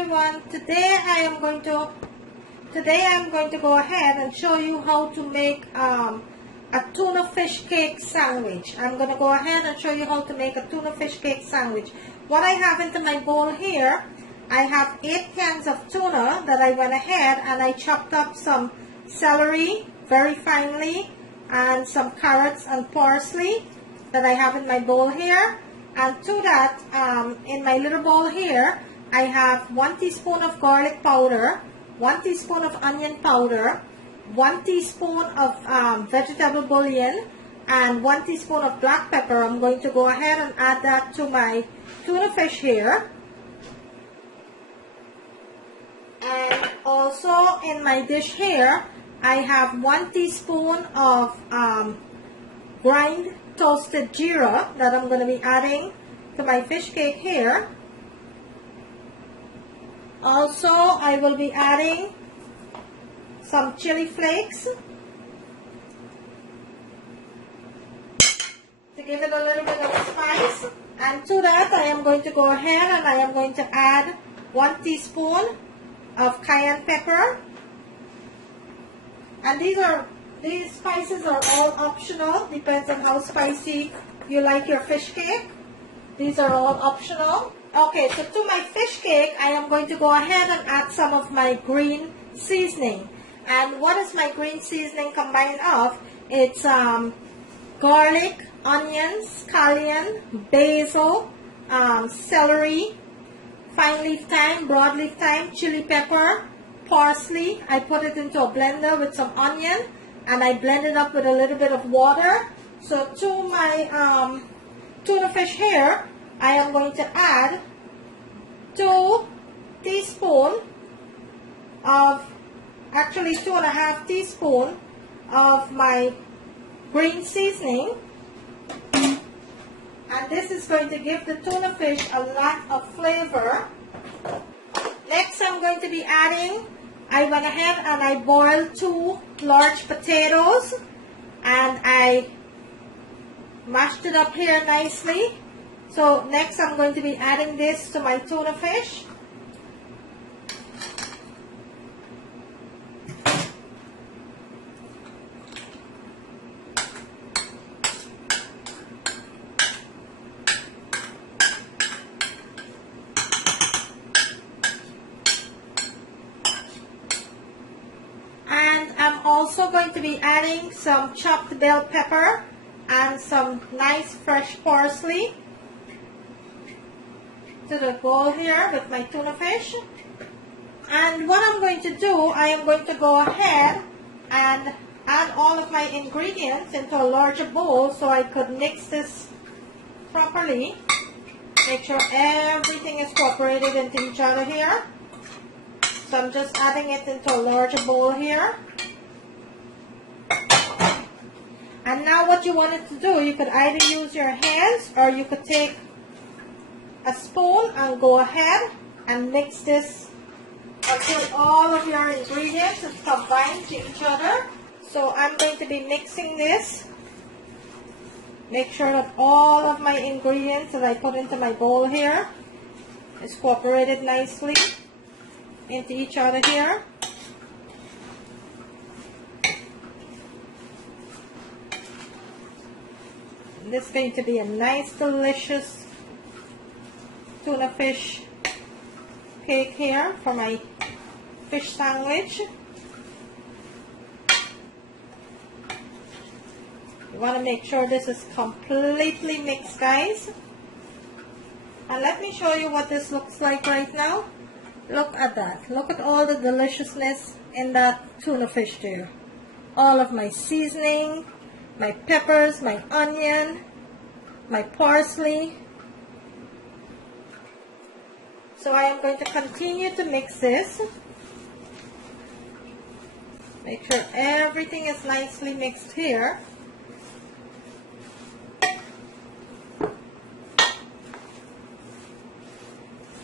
everyone. Today I'm going to go ahead and show you how to make a tuna fish cake sandwich. I'm going to go ahead and show you how to make a tuna fish cake sandwich. What I have into my bowl here, I have 8 cans of tuna that I went ahead and I chopped up some celery very finely and some carrots and parsley that I have in my bowl here. And to that, in my little bowl here, I have 1 teaspoon of garlic powder, 1 teaspoon of onion powder, 1 teaspoon of vegetable bouillon, and 1 teaspoon of black pepper. I'm going to go ahead and add that to my tuna fish here. And also in my dish here, I have 1 teaspoon of grind toasted jeera that I'm going to be adding to my fish cake here. Also, I will be adding some chili flakes to give it a little bit of spice. And to that, I am going to go ahead and I am going to add 1 teaspoon of cayenne pepper. And these spices are all optional, depends on how spicy you like your fish cake. These are all optional. Okay, so to my fish cake, I am going to go ahead and add some of my green seasoning. And what is my green seasoning combined of? It's garlic, onions, scallion, basil, celery, fine leaf thyme, broadleaf thyme, chili pepper, parsley. I put it into a blender with some onion and I blend it up with a little bit of water. So to my tuna fish here, I am going to add 2 teaspoons of, actually 2.5 teaspoons of my green seasoning. And this is going to give the tuna fish a lot of flavor. Next, I'm going to be adding, I went ahead and I boiled 2 large potatoes and I mashed it up here nicely. So next I'm going to be adding this to my tuna fish. And I'm also going to be adding some chopped bell pepper and some nice fresh parsley to the bowl here with my tuna fish. And what I'm going to do, I am going to go ahead and add all of my ingredients into a larger bowl so I could mix this properly. Make sure everything is cooperated into each other here. So I'm just adding it into a larger bowl here. And now what you wanted to do, you could either use your hands or you could take a spoon and go ahead and mix this until all of your ingredients is combined to each other. So I'm going to be mixing this. Make sure that all of my ingredients that I put into my bowl here is cooperated nicely into each other here. And this is going to be a nice, delicious tuna fish cake here for my fish sandwich. You want to make sure this is completely mixed, guys. And let me show you what this looks like right now. Look at that. Look at all the deliciousness in that tuna fish there. All of my seasoning, my peppers, my onion, my parsley. So I am going to continue to mix this. Make sure everything is nicely mixed here.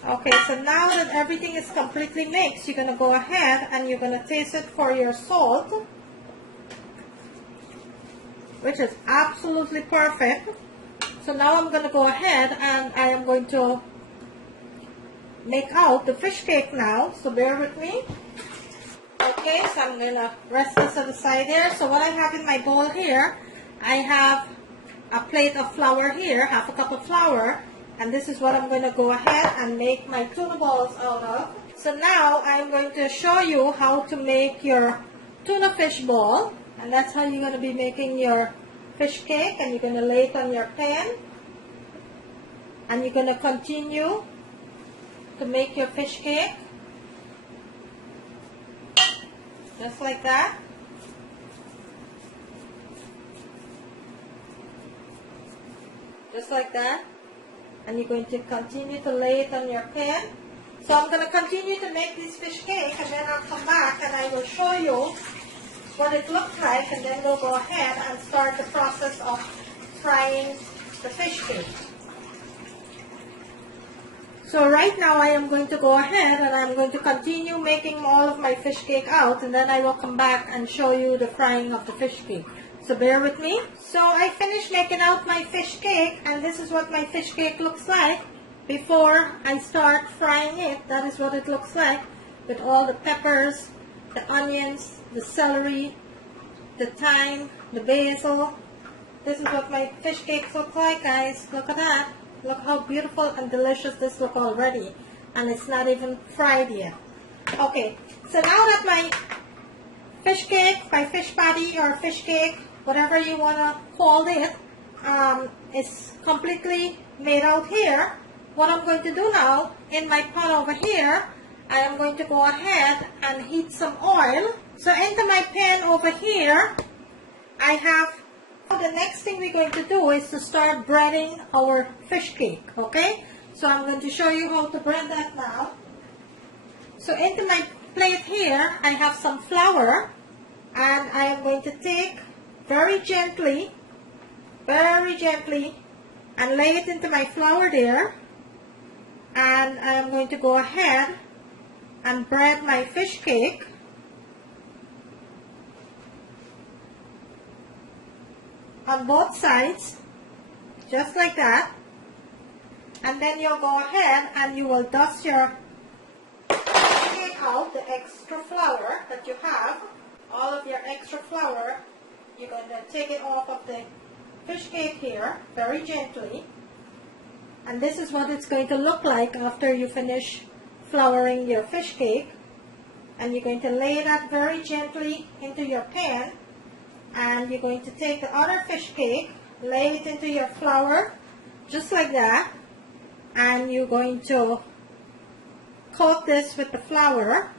Okay, so now that everything is completely mixed, you're going to go ahead and you're going to taste it for your salt, which is absolutely perfect. So now I'm going to go ahead and I am going to make out the fish cake now, so bear with me. Okay, so I'm gonna rest this on the side there. So what I have in my bowl here, I have a plate of flour here, half a cup of flour, and this is what I'm going to go ahead and make my tuna balls out of. So now I'm going to show you how to make your tuna fish ball, and that's how you're going to be making your fish cake, and you're going to lay it on your pan, and you're going to continue to make your fish cake just like that. Just like that. And you're going to continue to lay it on your pan. So I'm going to continue to make this fish cake, and then I'll come back and I will show you what it looks like, and then we'll go ahead and start the process of frying the fish cake. So right now I am going to go ahead and I'm going to continue making all of my fish cake out, and then I will come back and show you the frying of the fish cake. So bear with me. So I finished making out my fish cake, and this is what my fish cake looks like before I start frying it. That is what it looks like, with all the peppers, the onions, the celery, the thyme, the basil. This is what my fish cakes look like, guys. Look at that. Look how beautiful and delicious this looks already, and it's not even fried yet. Okay, so now that my fish cake, my fish patty or fish cake, whatever you want to call it, is completely made out here, what I'm going to do now, in my pot over here, I am going to go ahead and heat some oil. So into my pan over here, I have, the next thing we're going to do is to start breading our fish cake, okay? So I'm going to show you how to bread that now. So into my plate here, I have some flour, and I am going to take very gently, and lay it into my flour there, and I am going to go ahead and bread my fish cake. On both sides, just like that, and then you'll go ahead and you will dust your cake out, the extra flour that you have, all of your extra flour. You're going to take it off of the fish cake here very gently, and this is what it's going to look like after you finish flouring your fish cake. And you're going to lay that very gently into your pan, and you're going to take the other fish cake, lay it into your flour just like that, and you're going to coat this with the flour,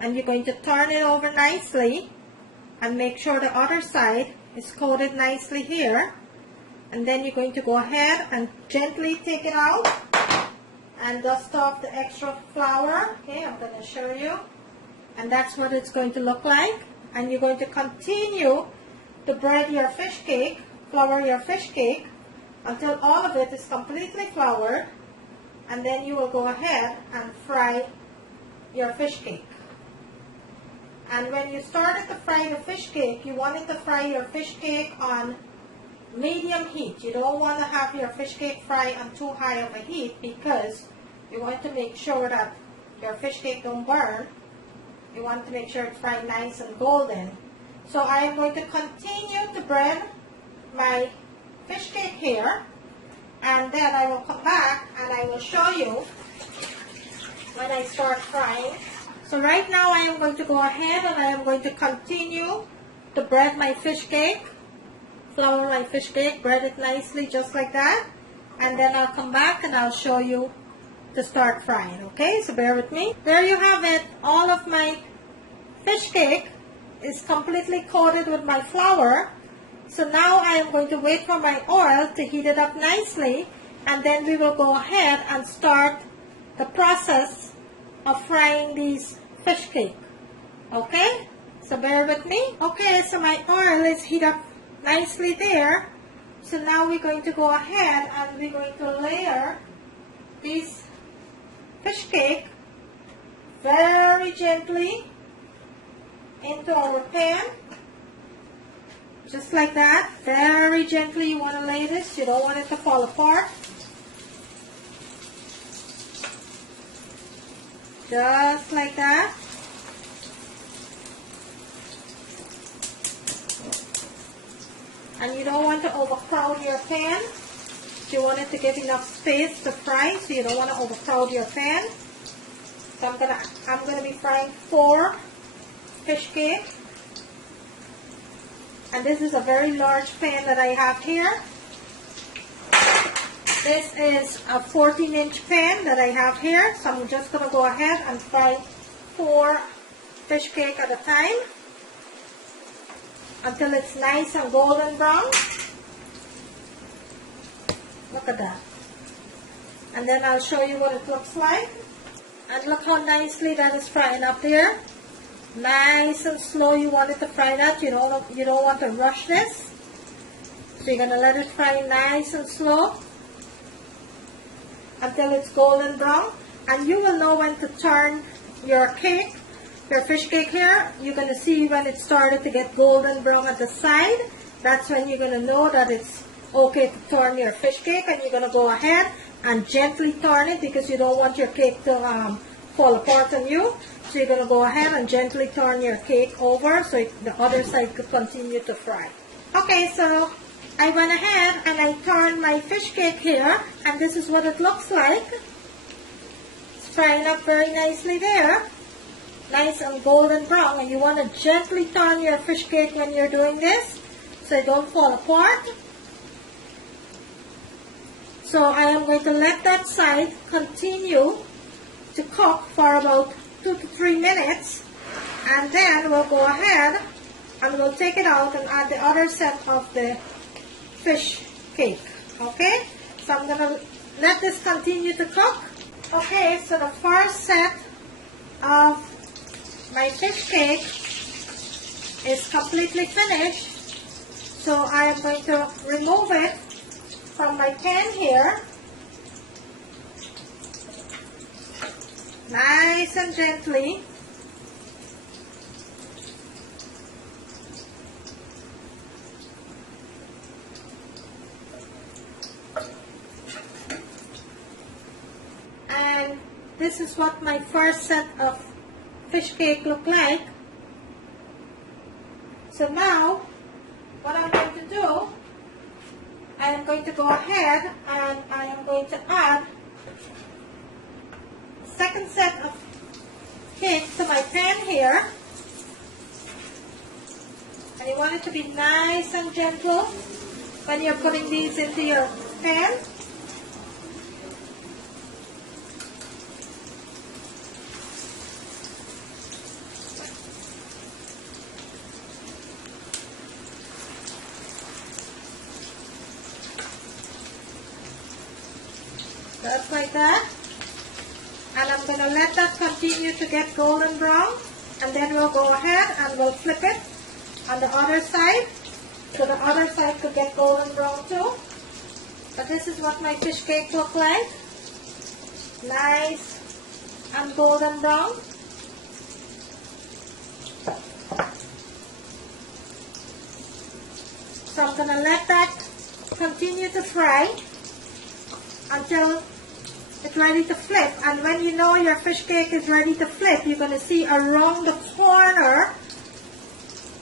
and you're going to turn it over nicely and make sure the other side is coated nicely here. And then you're going to go ahead and gently take it out and dust off the extra flour. Okay, I'm going to show you, and that's what it's going to look like. And you're going to continue to bread your fish cake, flour your fish cake, until all of it is completely floured, and then you will go ahead and fry your fish cake. And when you started to fry the fish cake, you wanted to fry your fish cake on medium heat. You don't want to have your fish cake fry on too high of a heat, because you want to make sure that your fish cake don't burn. You want to make sure it's fried nice and golden. So I am going to continue to bread my fish cake here, and then I will come back and I will show you when I start frying. So right now I am going to go ahead and I am going to continue to bread my fish cake, flour my fish cake, bread it nicely just like that, and then I'll come back and I'll show you to start frying. Okay, so bear with me. There you have it. All of my fish cake is completely coated with my flour. So now I am going to wait for my oil to heat it up nicely, and then we will go ahead and start the process of frying these fish cake. Okay, so bear with me. Okay, so my oil is heated up nicely there. So now we're going to go ahead and we're going to layer these fish cake very gently into our pan, just like that. Very gently you want to lay this. You don't want it to fall apart. Just like that. And you don't want to overcrowd your pan. You want it to give enough space to fry, so you don't want to overcrowd your pan. So I'm gonna be frying 4 fish cake. And this is a very large pan that I have here. This is a 14-inch pan that I have here. So I'm just gonna go ahead and fry 4 fish cake at a time until it's nice and golden brown. Look at that. And then I'll show you what it looks like. And look how nicely that is frying up there. Nice and slow. You want it to fry that. You don't want to rush this. So you're gonna let it fry nice and slow until it's golden brown. And you will know when to turn your cake, your fish cake here. You're gonna see when it started to get golden brown at the side. That's when you're gonna know that it's okay to turn your fish cake, and you're gonna go ahead and gently turn it because you don't want your cake to fall apart on you. So you're going to go ahead and gently turn your cake over so the other side could continue to fry. Okay, so I went ahead and I turned my fish cake here, and this is what it looks like. It's frying up very nicely there. Nice and golden brown, and you want to gently turn your fish cake when you're doing this so it don't fall apart. So I am going to let that side continue to cook for about 2 to 3 minutes, and then we'll go ahead and we'll take it out and add the other set of the fish cake. Okay, so I'm going to let this continue to cook. Okay, so the first set of my fish cake is completely finished, so I am going to remove it from my pan here, nice and gently. And this is what my first set of fish cake look like. So now, what I'm going to do, I am going to go ahead and I am going to add a second set of cake to my pan here. And you want it to be nice and gentle when you're putting these into your pan. Just like that. And I'm going to let that continue to get golden brown, and then we'll go ahead and we'll flip it on the other side so the other side could get golden brown too. But this is what my fish cake look like. Nice and golden brown. So I'm going to let that continue to fry until it's ready to flip. And when you know your fish cake is ready to flip, you're going to see around the corner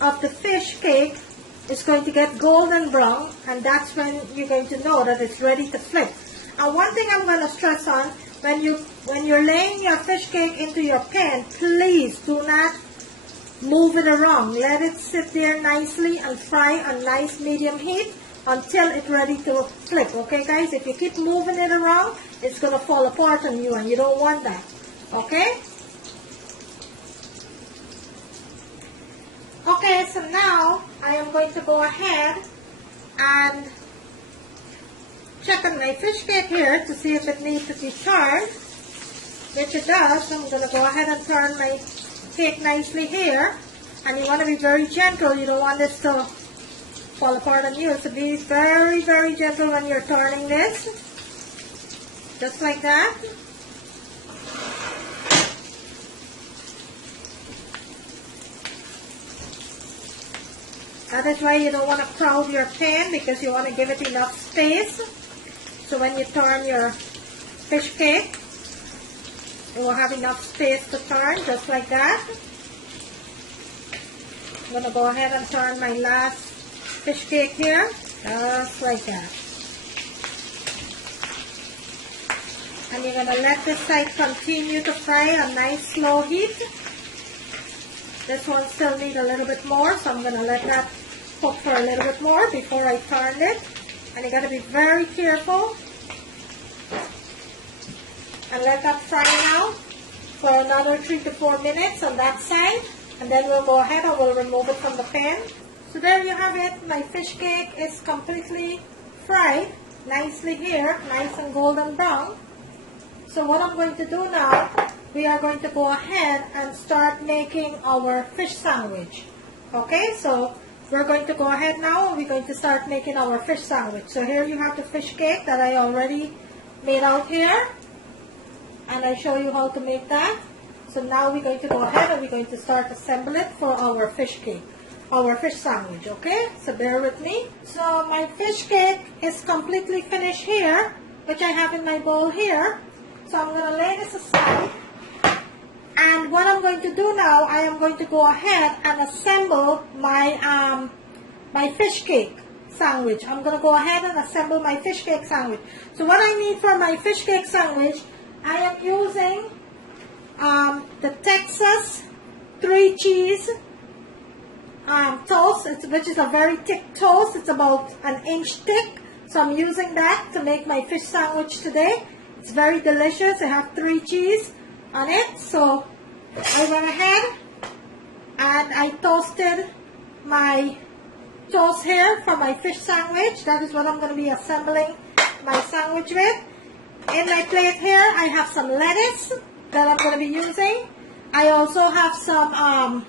of the fish cake is going to get golden brown, and that's when you're going to know that it's ready to flip. And one thing I'm going to stress on, when you're laying your fish cake into your pan, please do not move it around. Let it sit there nicely and fry on nice medium heat until it's ready to flip. Okay guys, if you keep moving it around, it's going to fall apart on you, and you don't want that. Okay? Okay, so now I am going to go ahead and check on my fish cake here to see if it needs to be turned, which it does. So I'm going to go ahead and turn my cake nicely here. And you want to be very gentle. You don't want this to fall apart on you. So be very, very gentle when you're turning this. Just like that. That is why you don't want to crowd your pan, because you want to give it enough space. So when you turn your fish cake, It will have enough space to turn, just like that. I'm going to go ahead and turn my last fish cake here, just like that. And you're going to let this side continue to fry on nice slow heat. This one still needs a little bit more, so I'm going to let that cook for a little bit more before I turn it. And you got to be very careful. And let that fry now for another 3 to 4 minutes on that side. And then we'll go ahead and we'll remove it from the pan. So there you have it. My fish cake is completely fried. Nicely here, nice and golden brown. So what I'm going to do now, we are going to go ahead and start making our fish sandwich. Okay, so we're going to go ahead now and we're going to start making our fish sandwich. So here you have the fish cake that I already made out here. And I show you how to make that. So now we're going to go ahead and we're going to start assemble it for our fish cake, our fish sandwich, okay? So bear with me. So my fish cake is completely finished here, which I have in my bowl here. So I'm going to lay this aside. And what I'm going to do now, I am going to go ahead and assemble my, my fish cake sandwich. I'm going to go ahead and assemble my fish cake sandwich. So what I need for my fish cake sandwich, I am using the Texas 3 cheese toast, which is a very thick toast. It's about 1 inch thick. So I'm using that to make my fish sandwich today. It's very delicious. I have 3 cheese on it. So I went ahead and I toasted my toast here for my fish sandwich. That is what I'm going to be assembling my sandwich with. In my plate here, I have some lettuce that I'm going to be using. I also have some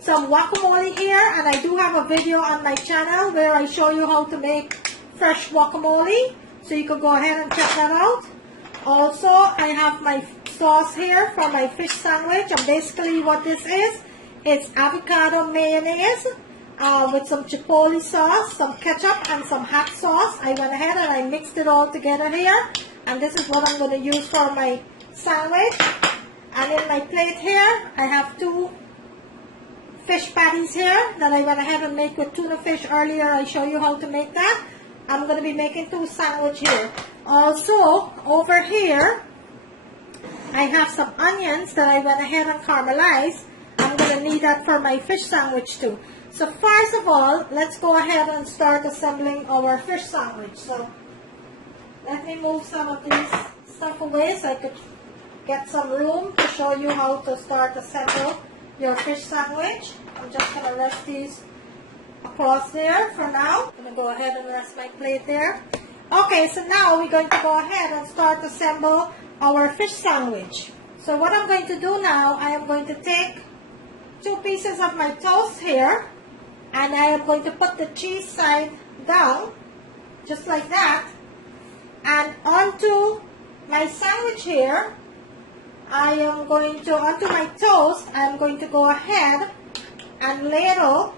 guacamole here, and I do have a video on my channel where I show you how to make fresh guacamole. So you can go ahead and check that out. Also, I have my sauce here for my fish sandwich. And basically what this is, it's avocado mayonnaise with some chipotle sauce, some ketchup, and some hot sauce. I went ahead and I mixed it all together here. And this is what I'm going to use for my sandwich. And in my plate here, I have 2 fish patties here that I went ahead and make with tuna fish earlier. I show you how to make that. I'm going to be making 2 sandwich here. Also, over here, I have some onions that I went ahead and caramelized. I'm going to need that for my fish sandwich too. So first of all, let's go ahead and start assembling our fish sandwich. So let me move some of these stuff away so I could get some room to show you how to start assemble your fish sandwich. I'm just going to rest these across there for now. I'm going to go ahead and rest my plate there. Okay, so now we're going to go ahead and start assemble our fish sandwich. So what I'm going to do now, I am going to take 2 pieces of my toast here, and I am going to put the cheese side down, just like that. And onto my sandwich here, I am going to, onto my toast, I am going to go ahead and ladle,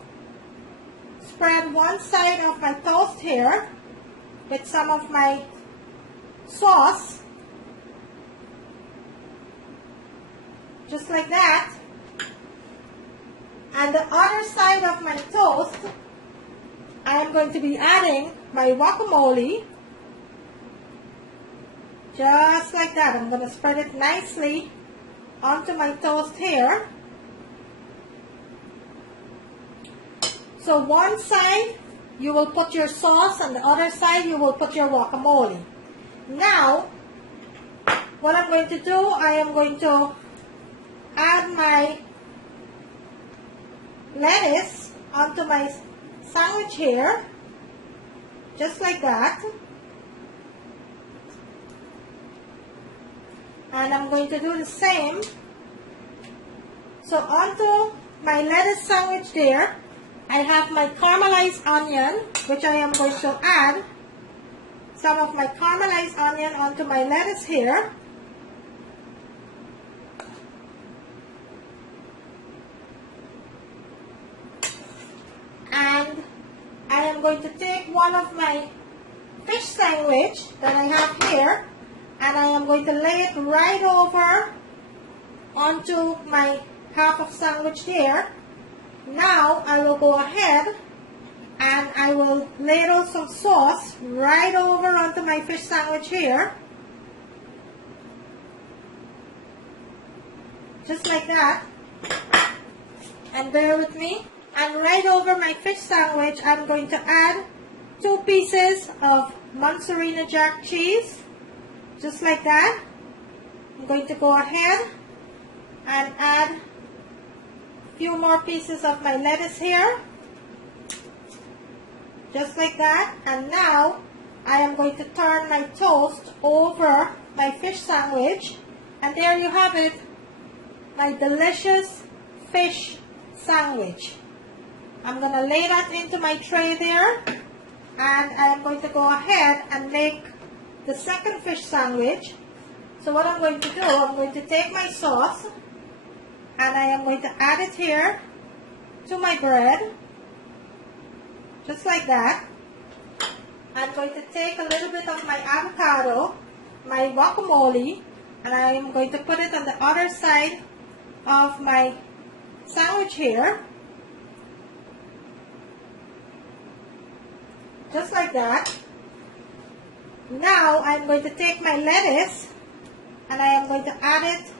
spread one side of my toast here with some of my sauce, just like that. And the other side of my toast, I am going to be adding my guacamole, just like that. I'm going to spread it nicely onto my toast here. So one side you will put your sauce, and the other side you will put your guacamole. Now, what I'm going to do, I am going to add my lettuce onto my sandwich here, just like that. And I'm going to do the same. So onto my lettuce sandwich there, I have my caramelized onion, which I am going to add some of my caramelized onion onto my lettuce here. And I am going to take one of my fish sandwich that I have here, and I am going to lay it right over onto my half of sandwich there. Now I will go ahead and I will ladle some sauce right over onto my fish sandwich here. Just like that. And bear with me. And right over my fish sandwich, I'm going to add 2 pieces of mozzarella jack cheese. Just like that. I'm going to go ahead and add a few more pieces of my lettuce here. Just like that. And now I am going to turn my toast over my fish sandwich. And there you have it. My delicious fish sandwich. I'm going to lay that into my tray there. And I am going to go ahead and make the second fish sandwich. So what I'm going to do, I'm going to take my sauce and I am going to add it here to my bread. Just like that. I'm going to take a little bit of my avocado, my guacamole, and I am going to put it on the other side of my sandwich here. Just like that. Now I'm going to take my lettuce and I am going to add it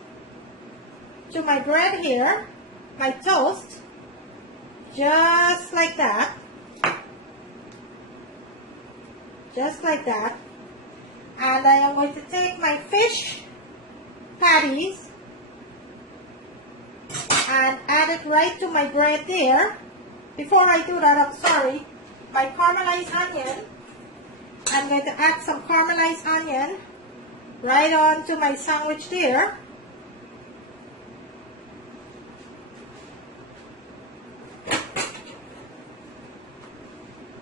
to my bread here, my toast, just like that. Just like that. And I am going to take my fish patties and add it right to my bread there. Before I do that, I'm sorry, my caramelized onion. I'm going to add some caramelized onion right on to my sandwich there.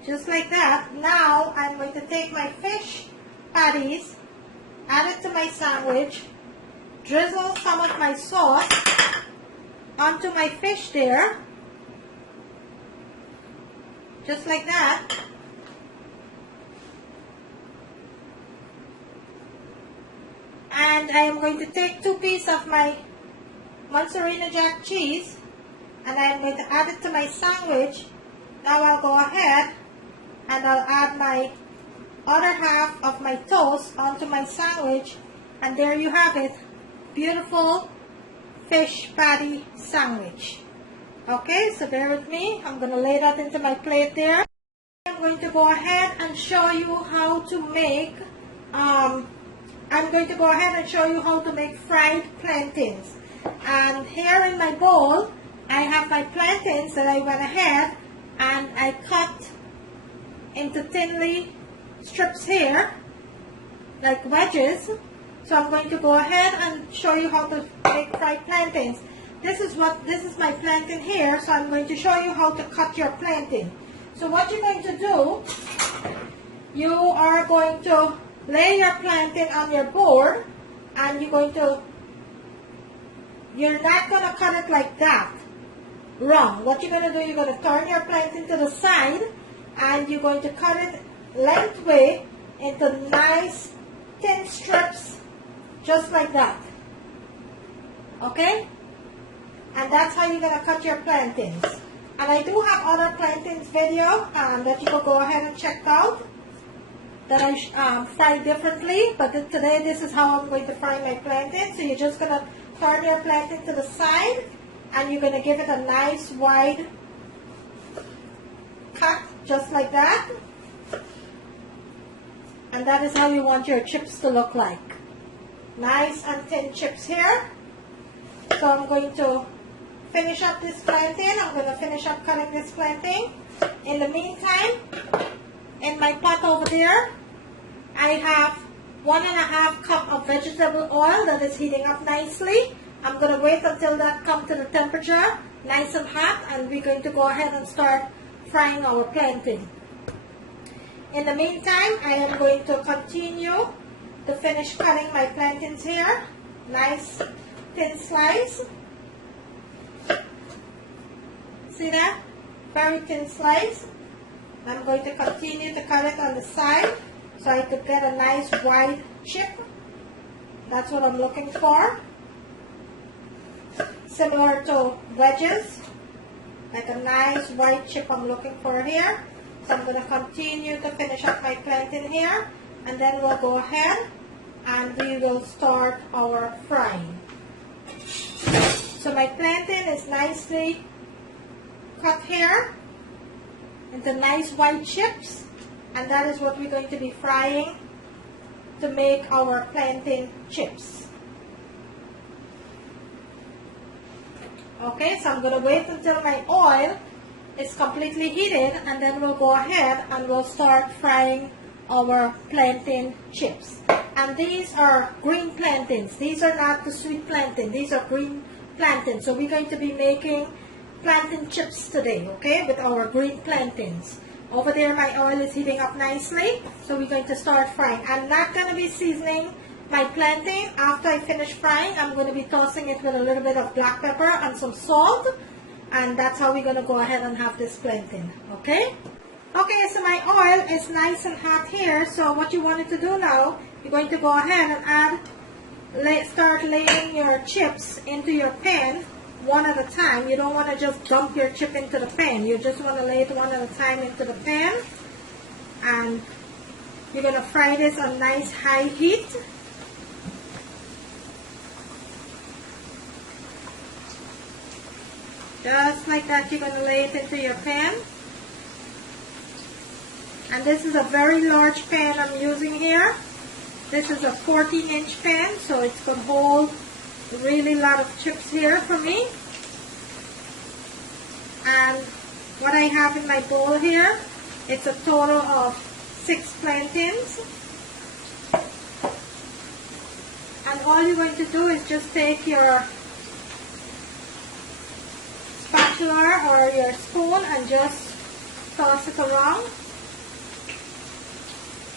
Just like that. Now I'm going to take my fish patties, add it to my sandwich, drizzle some of my sauce onto my fish there. Just like that. And I am going to take 2 pieces of my mozzarella jack cheese and I am going to add it to my sandwich. Now I'll go ahead and I'll add my other half of my toast onto my sandwich, and there you have it, beautiful fish patty sandwich. Okay, so bear with me. I'm going to lay that into my plate there. I'm going to go ahead and show you how to make fried plantains. And here in my bowl, I have my plantains that I went ahead and I cut into thinly strips here, like wedges. So I'm going to go ahead and show you how to make fried plantains. This is my plantain here, so I'm going to show you how to cut your plantain. So what you're going to do, you are going to lay your plantain on your board, and you're not going to cut it like that. Wrong. What you're going to do, you're going to turn your plantain to the side, and you're going to cut it lengthway into nice thin strips, just like that. Okay? And that's how you're going to cut your plantains. And I do have other plantains video that you can go ahead and check out that I fry differently. But today this is how I'm going to fry my plantain. So you're just going to turn your plantain to the side and you're going to give it a nice wide cut, just like that. And that is how you want your chips to look like. Nice and thin chips here. So I'm going to finish up this plantain. I'm going to finish up cutting this plantain. In the meantime, in my pot over there, I have 1.5 cup of vegetable oil that is heating up nicely. I'm going to wait until that comes to the temperature, nice and hot, and we're going to go ahead and start frying our plantain. In the meantime, I am going to continue to finish cutting my plantains here. Nice thin slice. See that? Very thin slice. I'm going to continue to cut it on the side so I could get a nice wide chip That's what I'm looking for. Similar to wedges, like a nice white chip I'm looking for here. So I'm going to continue to finish up my plantain here, and then we'll go ahead and we will start our frying. So my plantain is nicely cut here into nice white chips, and that is what we're going to be frying to make our plantain chips. Okay, so I'm going to wait until my oil is completely heated, and then we'll go ahead and we'll start frying our plantain chips. And these are green plantains. These are not the sweet plantain. These are green plantains. So we're going to be making plantain chips today, okay, with our green plantains. Over there, my oil is heating up nicely, so we're going to start frying. I'm not going to be seasoning my plantain. After I finish frying, I'm going to be tossing it with a little bit of black pepper and some salt, and that's how we're going to go ahead and have this plantain, okay? Okay, so my oil is nice and hot here, so what you wanted to do now, you're going to go ahead and start laying your chips into your pan one at a time. You don't want to just dump your chip into the pan. You just want to lay it one at a time into the pan, and you're going to fry this on nice high heat. Just like that, you're going to lay it into your pan. And this is a very large pan I'm using here. This is a 14-inch pan, so it's going to hold a really lot of chips here for me. And what I have in my bowl here, it's a total of 6 plantains. And all you're going to do is just take your spatula or your spoon and just toss it around,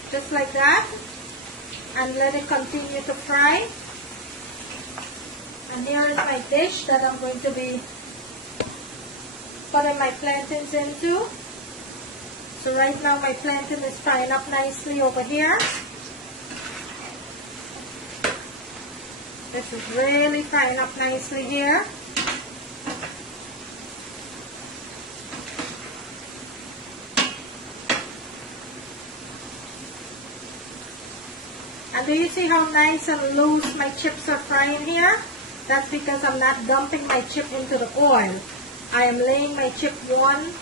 just like that, and let it continue to fry. And here is my dish that I'm going to be putting my plantains into. So right now my plantain is frying up nicely over here. This is really frying up nicely here. And do you see how nice and loose my chips are frying here? That's because I'm not dumping my chip into the oil. I am laying my chip one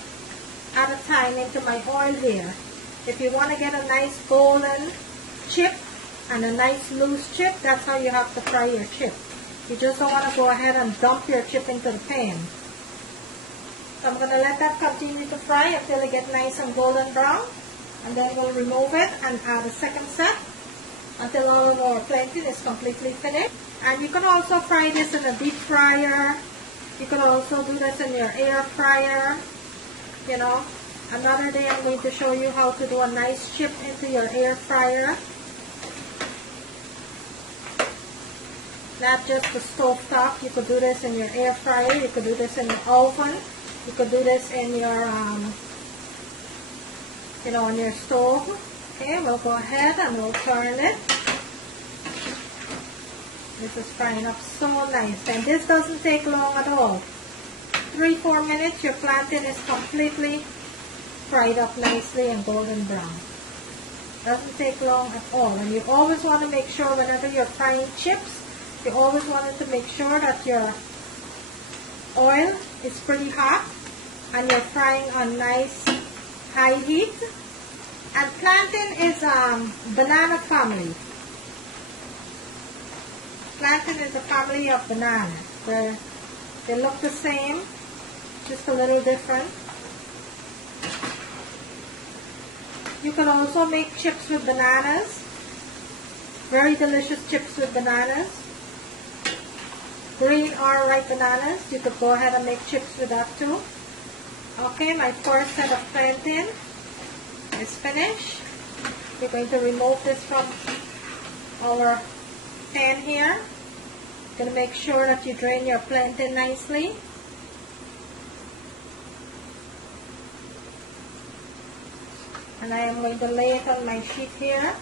at a time into my oil here. If you want to get a nice golden chip and a nice loose chip, that's how you have to fry your chip. You just don't want to go ahead and dump your chip into the pan. So I'm going to let that continue to fry until it gets nice and golden brown. And then we'll remove it and add a second set until all of our plantain is completely finished. And you can also fry this in a deep fryer. You can also do this in your air fryer. You know, another day I'm going to show you how to do a nice chip into your air fryer. Not just the stove top. You could do this in your air fryer. You could do this in the oven. You could do this in your, on your stove. Okay, we'll go ahead and we'll turn it. This is frying up so nice, and this doesn't take long at all. 3-4 minutes, your plantain is completely fried up nicely and golden brown. Doesn't take long at all. And you always want to make sure whenever you're frying chips, you always want to make sure that your oil is pretty hot and you're frying on nice high heat. And plantain is banana family. Plantain is a family of bananas. They look the same, just a little different. You can also make chips with bananas. Very delicious chips with bananas. Green or ripe bananas. You could go ahead and make chips with that too. Okay, my first set of plantain is finished. We're going to remove this from our pan here. Going to make sure that you drain your plantain nicely. And I am going to lay it on my sheet here.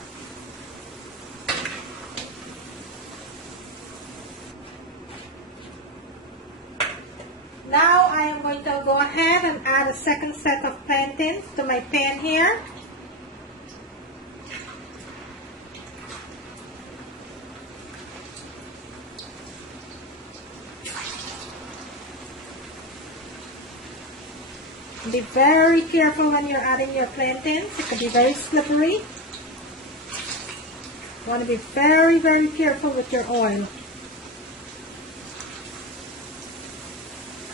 Now I am going to go ahead and add a second set of plantains to my pan here. Be very careful when you're adding your plantains. It can be very slippery. You want to be very, very careful with your oil.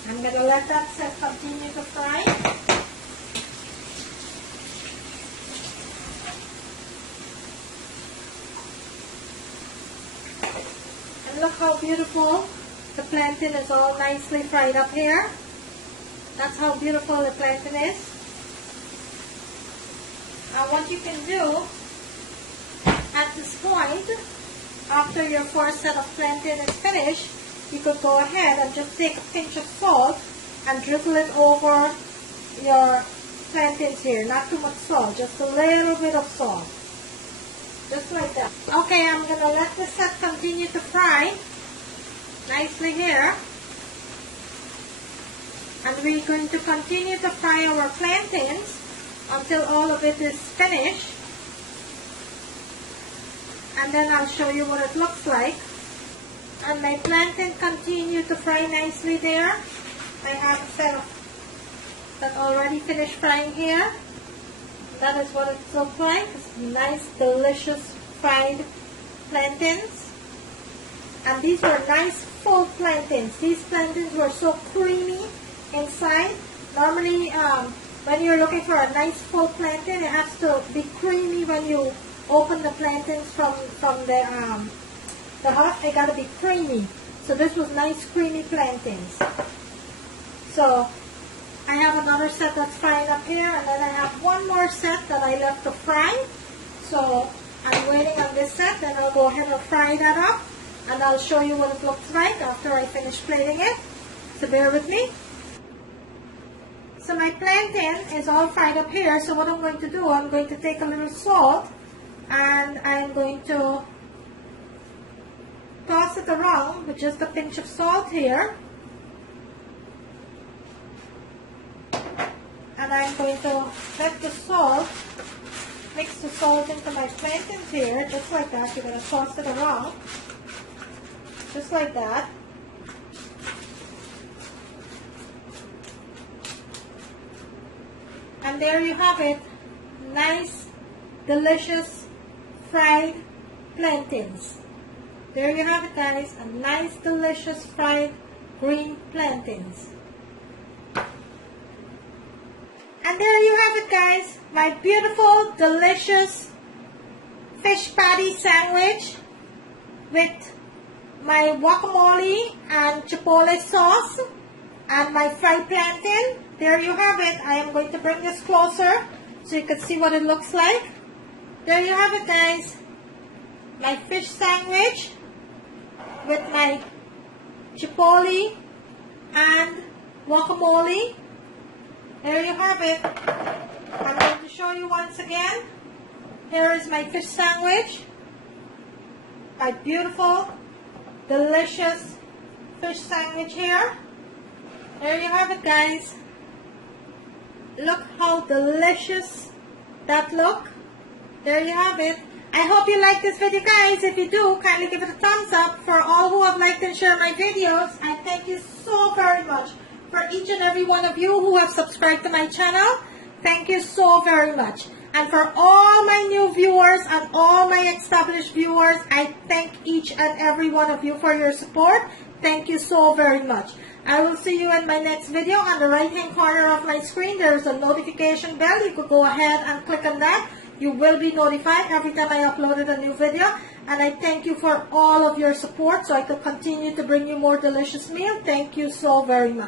I'm going to let that set continue to fry. And look how beautiful the plantain is, all nicely fried up here. That's how beautiful the plantain is. Now what you can do at this point, after your first set of plantain is finished, you could go ahead and just take a pinch of salt and drizzle it over your plantains here. Not too much salt, just a little bit of salt. Just like that. Okay, I'm going to let this set continue to fry nicely here. And we're going to continue to fry our plantains until all of it is finished. And then I'll show you what it looks like. And my plantain continue to fry nicely there. I have a set of that already finished frying here. That is what it looks like. It's nice, delicious fried plantains. And these were nice full plantains. These plantains were so creamy inside. Normally, when you're looking for a nice full plantain, it has to be creamy when you open the plantains from the husk. They gotta be creamy. So this was nice creamy plantains. So I have another set that's frying up here, and then I have one more set that I left to fry. So I'm waiting on this set, then I'll go ahead and fry that up, and I'll show you what it looks like after I finish plating it. So bear with me. So my plantain is all fried up here. So what I'm going to do, I'm going to take a little salt and I'm going to toss it around with just a pinch of salt here. And I'm going to let the salt, mix the salt into my plantains here, just like that. You're going to toss it around, just like that. And there you have it, nice, delicious fried plantains. There you have it, guys, a nice, delicious fried green plantains. And there you have it, guys, my beautiful, delicious fish patty sandwich with my guacamole and chipotle sauce and my fried plantain. There you have it. I am going to bring this closer so you can see what it looks like. There you have it, guys. My fish sandwich with my chipotle and guacamole. There you have it. I'm going to show you once again. Here is my fish sandwich. My beautiful, delicious fish sandwich here. There you have it, guys. Look how delicious that look. There you have it. I hope you like this video, guys. If you do, kindly give it a thumbs up. For all who have liked and shared my videos, I thank you so very much. For each and every one of you who have subscribed to my channel, thank you so very much. And for all my new viewers and all my established viewers, I thank each and every one of you for your support. Thank you so very much. I will see you in my next video. On the right hand corner of my screen, there is a notification bell. You could go ahead and click on that. You will be notified every time I uploaded a new video. And I thank you for all of your support so I could continue to bring you more delicious meals. Thank you so very much.